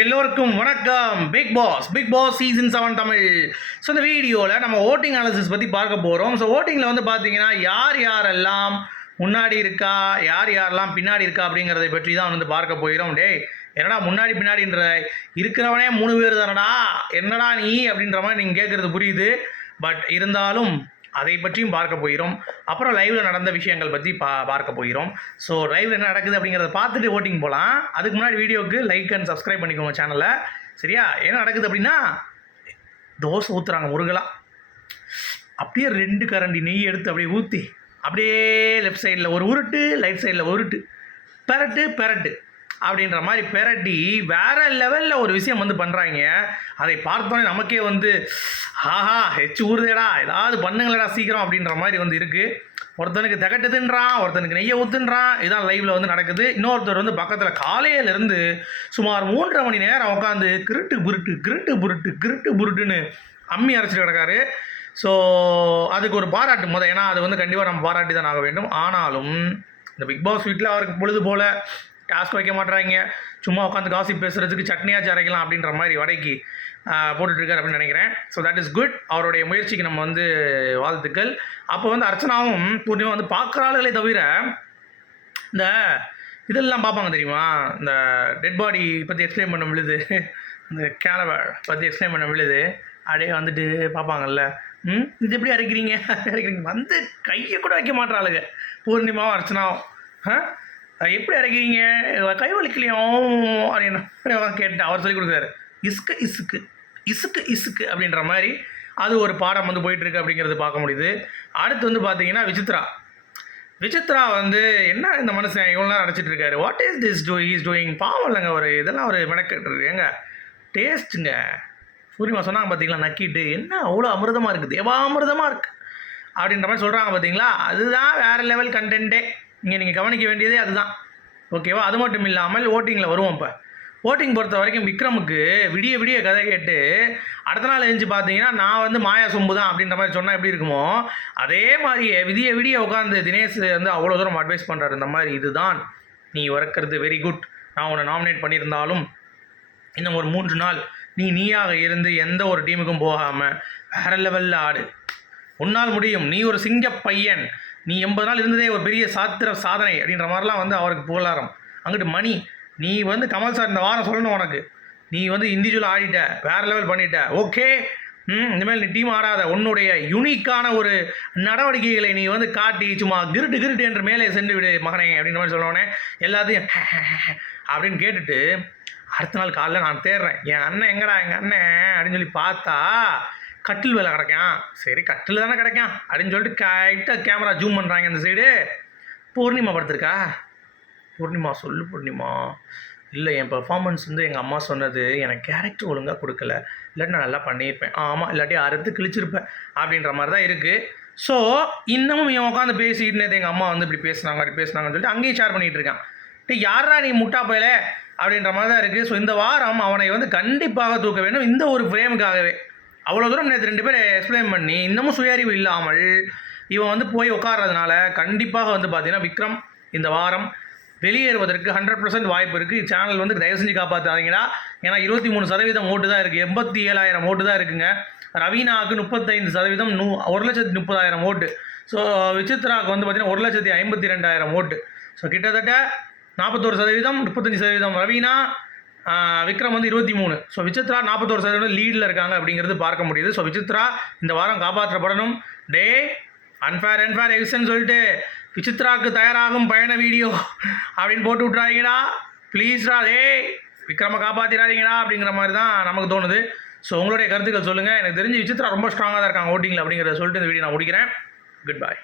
எல்லோருக்கும் வணக்கம். Bigg Boss Bigg Boss season seven Tamil. So இந்த வீடியோவில் நம்ம ஓட்டிங் அனாலிசிஸ் பற்றி பார்க்க போகிறோம் ஸோ ஓட்டிங்கில் வந்து பார்த்தீங்கன்னா யார் யாரெல்லாம் முன்னாடி இருக்கா யார் யாரெல்லாம் பின்னாடி இருக்கா அப்படிங்கிறதை பற்றி தான் வந்து பார்க்க போகிறோம் டேய் என்னடா முன்னாடி பின்னாடின்ற? இருக்கிறவனே மூணு பேர் தானடா? என்னடா நீ? அப்படின்ற மாதிரி நீங்கள் கேட்குறது புரியுது. பட் இருந்தாலும் அதை பற்றியும் பார்க்க போகிறோம். அப்புறம் லைவ்ல நடந்த விஷயங்கள் பற்றி பா பார்க்க போகிறோம். ஸோ லைவ்ல என்ன நடக்குது அப்படிங்கிறத பார்த்துட்டு ஓட்டிங் போகலாம் அதுக்கு முன்னாடி வீடியோவுக்கு லைக் அண்ட் சப்ஸ்கிரைப் பண்ணிக்கோங்க சேனலை சரியா? என்ன நடக்குது அப்படின்னா தோசை ஊற்றுறாங்க முருகலா. அப்படியே ரெண்டு கரண்டி நெய் எடுத்து அப்படியே ஊற்றி அப்படியே லெஃப்ட் சைடில் ஒரு உருட்டு லைட் சைடில் உருட்டு. பெரட்டு பெரட்டு. அப்படின்ற மாதிரி பெரட்டி வேற லெவலில் ஒரு விஷயம் வந்து பண்ணுறாங்க அதை பார்த்தோன்னே நமக்கே வந்து ஆஹா ஹெச் ஊறுதேடா ஏதாவது பண்ணுங்களேடா சீக்கிரம் அப்படின்ற மாதிரி வந்து இருக்குது ஒருத்தனுக்கு திகட்டுதுன்றான் ஒருத்தனுக்கு நெய்யை ஊத்துன்றான் இதான் லைவில் வந்து நடக்குது. இன்னொருத்தர் வந்து பக்கத்தில் காலையிலேருந்து சுமார் மூன்றரை மணி நேரம் உட்காந்து கிருட்டு புருட்டு கிருட்டு புருட்டு கிருட்டு புருட்டுன்னு அம்மி அரைச்சிட்டு கிடக்காரு. ஸோ அதுக்கு ஒரு பாராட்டு முத ஏன்னா அது வந்து கண்டிப்பாக நம்ம பாராட்டி தான் ஆக வேண்டும். ஆனாலும் இந்த பிக் பாஸ் வீட்டில் அவருக்கு பொழுது போல டாஸ்க் வைக்க மாட்றாங்க. சும்மா உட்காந்து காசி பேசுகிறதுக்கு சட்னியாச்சும் அரைக்கலாம் அப்படின்ற மாதிரி வடைக்கு ஆஹ், போட்டுட்ருக்காரு அப்படின்னு நினைக்கிறேன். ஸோ தட் இஸ் குட் அவருடைய முயற்சிக்கு நம்ம வந்து வாழ்த்துக்கள். அப்போ வந்து அர்ச்சனாவும் பூர்ணிமா வந்து பார்க்குற ஆளுகளே தவிர இந்த இதெல்லாம் பார்ப்பாங்க தெரியுமா? இந்த டெட் பாடி பற்றி எக்ஸ்பிளைன் பண்ண விழுது. இந்த கேனவை பற்றி எக்ஸ்பிளைன் பண்ண விழுது. அப்படியே வந்துட்டு பார்ப்பாங்கல்ல. ம் இது எப்படி அரைக்கிறீங்க? அரைக்கிறீங்க. வந்து கையை கூட வைக்க மாட்டாளுங்க பூர்ணிமாவும் அர்ச்சனாவும். ஆ? எப்படி அரைக்கிறீங்க கை வலிக்கலையும் அப்படின்னு கேட்டேன் அவர் சொல்லி கொடுக்குறாரு. இசுக்கு இசுக்கு இசுக்கு இசுக்கு அப்படின்ற மாதிரி அது ஒரு பாடம் வந்து போயிட்டுருக்கு அப்படிங்கிறது பார்க்க முடியுது. அடுத்து வந்து பார்த்தீங்கன்னா விசித்ரா. விசித்ரா வந்து என்ன இந்த மனுஷன் இவ்வளோ நேரம் இருக்காரு? What is this do is doing பாவம் இல்லைங்க ஒரு இதெல்லாம் ஒரு மெனக்கெட்டு ஏங்க டேஸ்ட்டுங்க சூரியமா சொன்னாங்க பார்த்தீங்களா? நக்கிட்டு. என்ன அவ்வளோ அமிர்தமாக இருக்குது தேவாமிர்தமாக இருக்குது அப்படின்ற மாதிரி சொல்கிறாங்க பார்த்தீங்களா? அதுதான் வேறு லெவல் கண்டென்ட்டே இங்கே நீங்கள் கவனிக்க வேண்டியதே அதுதான். ஓகேவா அது மட்டும் இல்லாமல் ஓட்டிங்கில் வருவோம் இப்போ. ஓட்டிங் பொறுத்த வரைக்கும் விக்ரமுக்கு விடிய விடிய கதை கேட்டு அடுத்த நாள் எழுந்து பார்த்தீங்கன்னா நான் வந்து மாயா சொம்பு தான் அப்படின்ற மாதிரி சொன்னால் எப்படி இருக்குமோ அதே மாதிரியே விடிய விடிய உட்காந்து தினேஷ் வந்து அவ்வளோ தூரம் அட்வைஸ் பண்ணுறாரு இந்த மாதிரி இதுதான். நீ உறக்கிறது வெரி குட் நான் உன்னை நாமினேட் பண்ணியிருந்தாலும் இன்னும் ஒரு மூன்று நாள் நீ நீயாக இருந்து எந்த ஒரு டீமுக்கும் போகாமல் வேறு லெவலில் ஆடு. உன்னால் முடியும். நீ ஒரு சிங்க பையன். நீ எண்பது நாள் இருந்ததே ஒரு பெரிய சாத்திர சாதனை அப்படின்ற மாதிரிலாம் வந்து அவருக்கு புகழாரம். அங்கிட்டு மணி நீ வந்து கமல் சார் இந்த வாரம் சொல்லணும் உனக்கு. நீ வந்து இண்டிவிஜுவல் ஆடிட்ட வேறு லெவல் பண்ணிட்ட. ஓகே ம் இனிமேல் நீ டீம் ஆடாத. உன்னுடைய யூனிக்கான ஒரு நடவடிக்கைகளை நீ வந்து காட்டி சும்மா கிருட்டு கிருட்டு என்று மேலே சென்று விடு மகனே அப்படின்ற மாதிரி சொன்னோடனே எல்லாத்தையும் அப்படின்னு கேட்டுட்டு அடுத்த நாள் காலைல நான் தேடுறேன் என் அண்ணன் எங்கடா? எங்கள் அண்ணன் அப்படின்னு சொல்லி பார்த்தா கட்டில் வேலை கிடைக்கும் சரி கட்டில் தானே கிடைக்கும் அப்படின்னு சொல்லிட்டு கரெக்டாக கேமரா ஜூம் பண்ணுறாங்க இந்த சைடு பூர்ணிமா படுத்திருக்கா? பூர்ணிமா சொல்லு பூர்ணிமா. இல்லை என் பெர்ஃபார்மன்ஸ் வந்து எங்கள் அம்மா சொன்னது எனக்கு கேரக்டர் ஒழுங்காக கொடுக்கல. இல்லாட்டி நான் நல்லா பண்ணியிருப்பேன். ஆமாம் இல்லாட்டி அறுத்து கிழிச்சிருப்பேன். அப்படின்ற மாதிரி தான் இருக்குது ஸோ இன்னமும் இவன் உட்காந்து பேசிட்டு எங்கள் அம்மா வந்து இப்படி பேசுனாங்க அப்படி பேசுனாங்கன்னு சொல்லிட்டு அங்கேயும் ஷேர் பண்ணிகிட்டு இருக்கான். டேய் யாரா நீ முட்டா போயல? அப்படின்ற மாதிரி தான் இருக்குது ஸோ இந்த வாரம் அவனை வந்து கண்டிப்பாக தூக்க வேண்டும். இந்த ஒரு ஃப்ரேமுக்காகவே அவ்வளோ தூரம் நேற்று ரெண்டு பேர் எக்ஸ்பிளைன் பண்ணி இன்னமும் சுயறிவு இல்லாமல் இவன் வந்து போய் உட்கார்றதுனால கண்டிப்பாக வந்து பார்த்தீங்கன்னா விக்ரம் இந்த வாரம் வெளியேறுவதற்கு ஹண்ட்ரட் பர்சன்ட் வாய்ப்பு இருக்குது சேனல் வந்து தயவு செஞ்சு காப்பாற்றாதீங்களா ஏன்னா இருபத்தி மூணு சதவீதம் ஓட்டு தான் இருக்குது எண்பத்தி ஏழாயிரம் ஓட்டு தான் இருக்குங்க. ரவீனாவுக்கு முப்பத்தைந்து சதவீதம் நூ ஒரு லட்சத்தி முப்பதாயிரம் ஓட்டு. ஸோ விசித்ராவுக்கு வந்து பார்த்தீங்கன்னா ஒரு லட்சத்தி ஐம்பத்தி ரெண்டாயிரம் ஓட்டு. ஸோ கிட்டத்தட்ட நாற்பத்தோரு சதவீதம் முப்பத்தஞ்சு சதவீதம் ரவீனா விக்ரம் வந்து இருபத்தி மூணு. ஸோ விசித்ரா நாற்பத்தோரு சதவீதம் லீடில் இருக்காங்க அப்படிங்கிறது பார்க்க முடியுது. ஸோ விசித்ரா இந்த வாரம் காப்பாற்றப்படணும். டே அன்ஃபேர் அன்ஃபேர் எவிஷன் சொல்லிட்டு விசித்ராவுக்கு தயாராகும் பயண வீடியோ அப்படின்னு போட்டு விட்றாதீங்கடா ப்ளீஸ்டா டே விக்ரமை காப்பாற்றிடாதீங்கடா அப்படிங்கிற மாதிரி தான் நமக்கு தோணுது. ஸோ உங்களுடைய கருத்துக்கள் சொல்லுங்கள் எனக்கு தெரிஞ்சு விசித்ரா ரொம்ப ஸ்ட்ராங்காக தான் இருக்காங்க ஓட்டிங்கில் அப்படிங்கிறத சொல்லிட்டு இந்த வீடியோ நான் முடிக்கிறேன். குட் பாய்